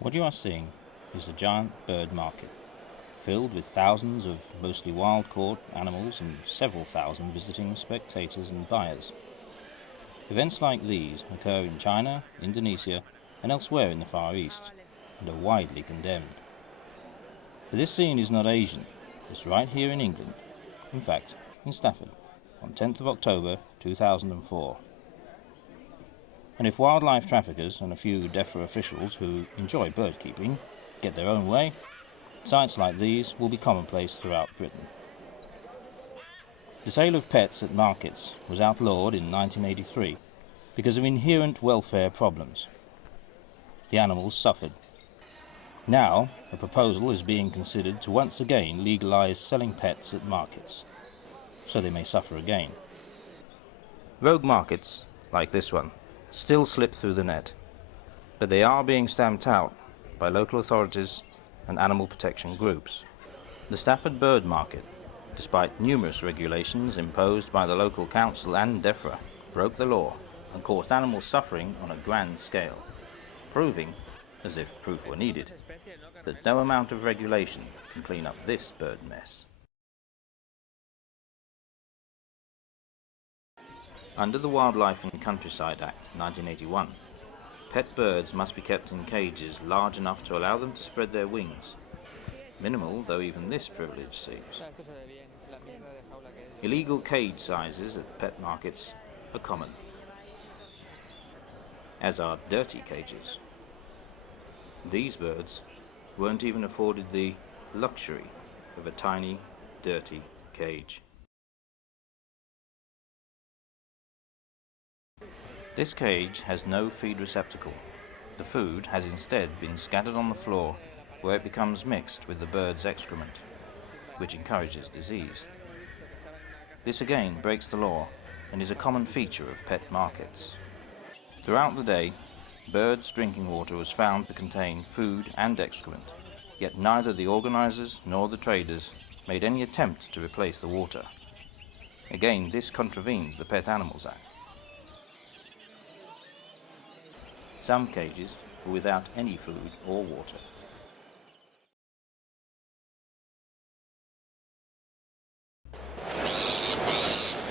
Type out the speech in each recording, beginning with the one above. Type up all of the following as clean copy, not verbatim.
What you are seeing is the giant bird market, filled with thousands of mostly wild-caught animals and several thousand visiting spectators and buyers. Events like these occur in China, Indonesia, and elsewhere in the Far East, and are widely condemned. But this scene is not Asian, it's right here in England, in fact, in Stafford, on 10th of October 2004. And if wildlife traffickers and a few DEFRA officials who enjoy bird keeping get their own way, sights like these will be commonplace throughout Britain. The sale of pets at markets was outlawed in 1983 because of inherent welfare problems. The animals suffered. Now, a proposal is being considered to once again legalise selling pets at markets, so they may suffer again. Rogue markets, like this one, still slip through the net, but they are being stamped out by local authorities and animal protection groups. The Stafford Bird Market, despite numerous regulations imposed by the local council and DEFRA, broke the law and caused animal suffering on a grand scale, proving, as if proof were needed, that no amount of regulation can clean up this bird mess. Under the Wildlife and Countryside Act 1981, pet birds must be kept in cages large enough to allow them to spread their wings. Minimal though even this privilege seems. Illegal cage sizes at pet markets are common, as are dirty cages. These birds weren't even afforded the luxury of a tiny, dirty cage. This cage has no feed receptacle. The food has instead been scattered on the floor, where it becomes mixed with the bird's excrement, which encourages disease. This again breaks the law and is a common feature of pet markets. Throughout the day, birds' drinking water was found to contain food and excrement, yet neither the organisers nor the traders made any attempt to replace the water. Again, this contravenes the Pet Animals Act. Some cages were without any food or water.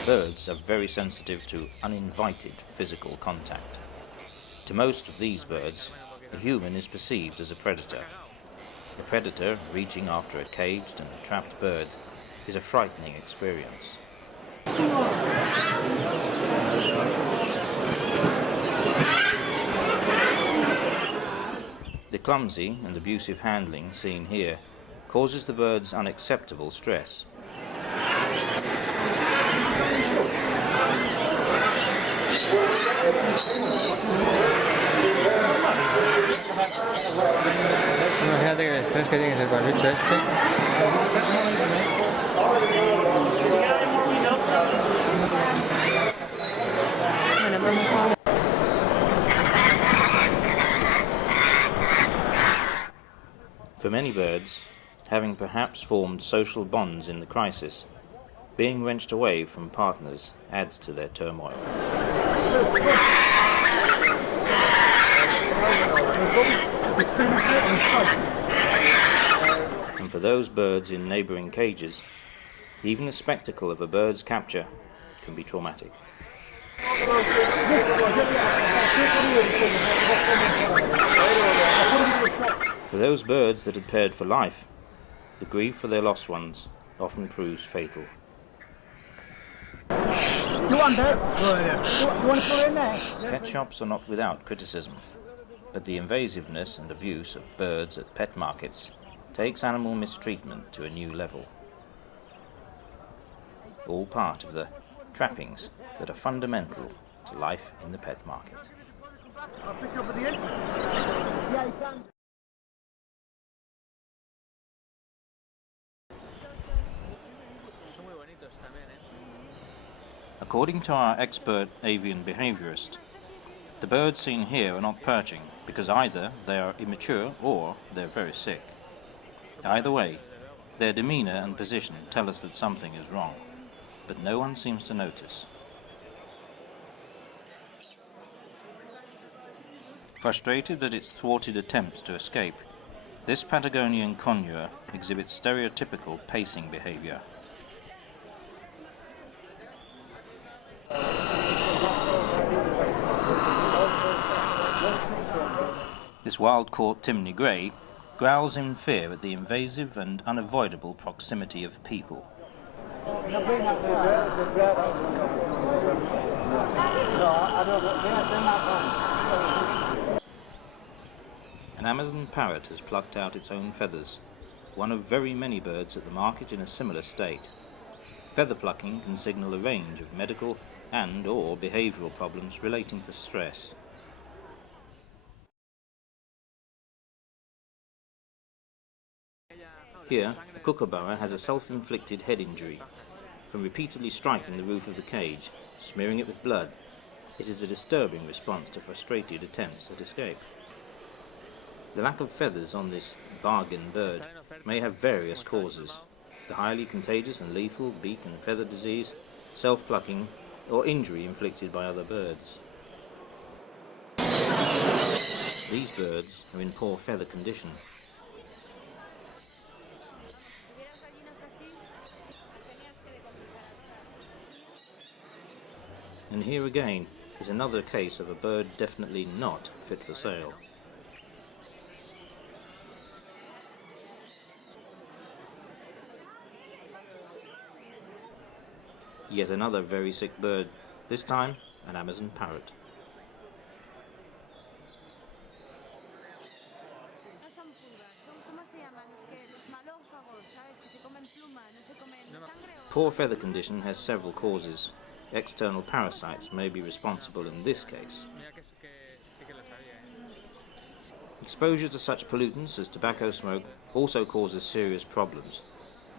Birds are very sensitive to uninvited physical contact. To most of these birds, a human is perceived as a predator. A predator reaching after a caged and trapped bird is a frightening experience. The clumsy and abusive handling seen here causes the birds unacceptable stress. Imagínate que el estrés que tiene el barbicho este. Bueno, vamos a... For many birds, having perhaps formed social bonds in the crisis, being wrenched away from partners adds to their turmoil. And for those birds in neighbouring cages, even the spectacle of a bird's capture can be traumatic. For those birds that had paired for life, the grief for their lost ones often proves fatal. Pet shops are not without criticism, but the invasiveness and abuse of birds at pet markets takes animal mistreatment to a new level. All part of the trappings that are fundamental to life in the pet market. According to our expert avian behaviourist, the birds seen here are not perching because either they are immature or they're very sick. Either way, their demeanour and position tell us that something is wrong, but no one seems to notice. Frustrated at its thwarted attempts to escape, this Patagonian conure exhibits stereotypical pacing behavior. This wild-caught Timney Grey growls in fear at the invasive and unavoidable proximity of people. An Amazon parrot has plucked out its own feathers, one of very many birds at the market in a similar state. Feather plucking can signal a range of medical and/or behavioural problems relating to stress. Here, a kookaburra has a self-inflicted head injury from repeatedly striking the roof of the cage, smearing it with blood. It is a disturbing response to frustrated attempts at escape. The lack of feathers on this bargain bird may have various causes: the highly contagious and lethal beak and feather disease, self-plucking, or injury inflicted by other birds. These birds are in poor feather condition. And here again is another case of a bird definitely not fit for sale. Yet another very sick bird, this time an Amazon parrot. Poor feather condition has several causes. External parasites may be responsible in this case. Exposure to such pollutants as tobacco smoke also causes serious problems.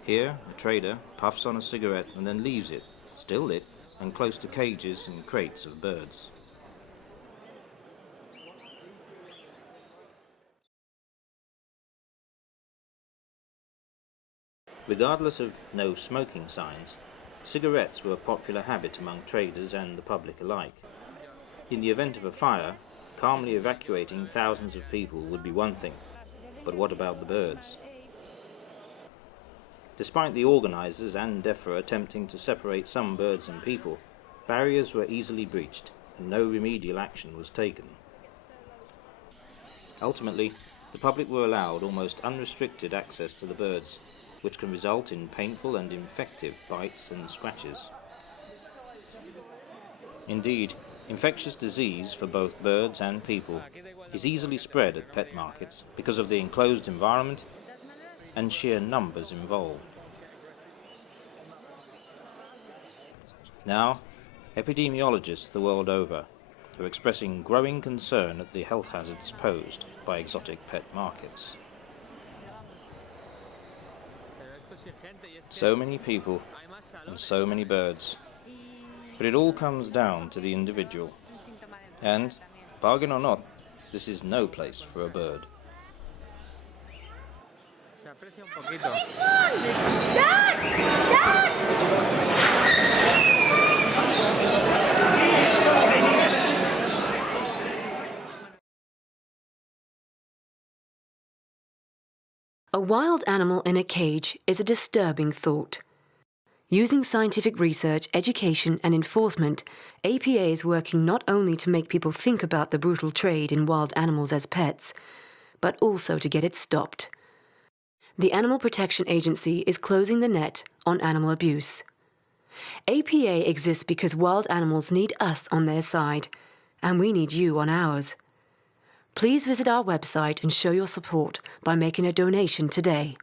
Here, a trader puffs on a cigarette and then leaves it, still lit, and close to cages and crates of birds. Regardless of no smoking signs, cigarettes were a popular habit among traders and the public alike. In the event of a fire, calmly evacuating thousands of people would be one thing, but what about the birds? Despite the organisers and DEFRA attempting to separate some birds and people, barriers were easily breached and no remedial action was taken. Ultimately, the public were allowed almost unrestricted access to the birds, which can result in painful and infective bites and scratches. Indeed, infectious disease for both birds and people is easily spread at pet markets because of the enclosed environment and sheer numbers involved. Now, epidemiologists the world over are expressing growing concern at the health hazards posed by exotic pet markets. So many people and so many birds, but it all comes down to the individual. And, bargain or not, this is no place for a bird. A wild animal in a cage is a disturbing thought. Using scientific research, education and enforcement, APA is working not only to make people think about the brutal trade in wild animals as pets, but also to get it stopped. The Animal Protection Agency is closing the net on animal abuse. APA exists because wild animals need us on their side, and we need you on ours. Please visit our website and show your support by making a donation today.